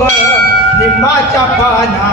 ग लिंबाच्या पाना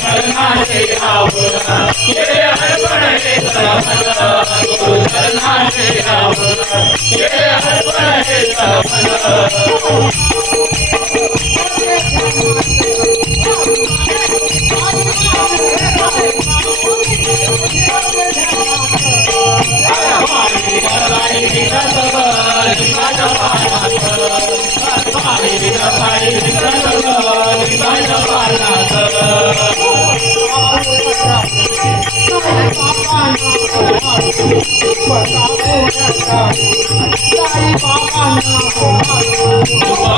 झाड कर्णाचे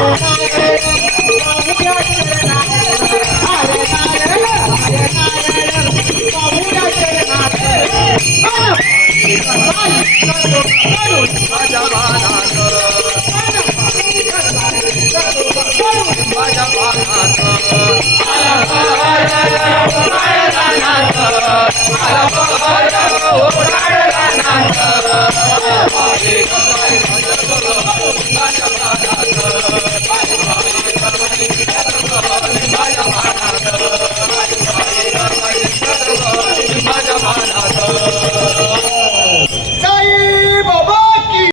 वागू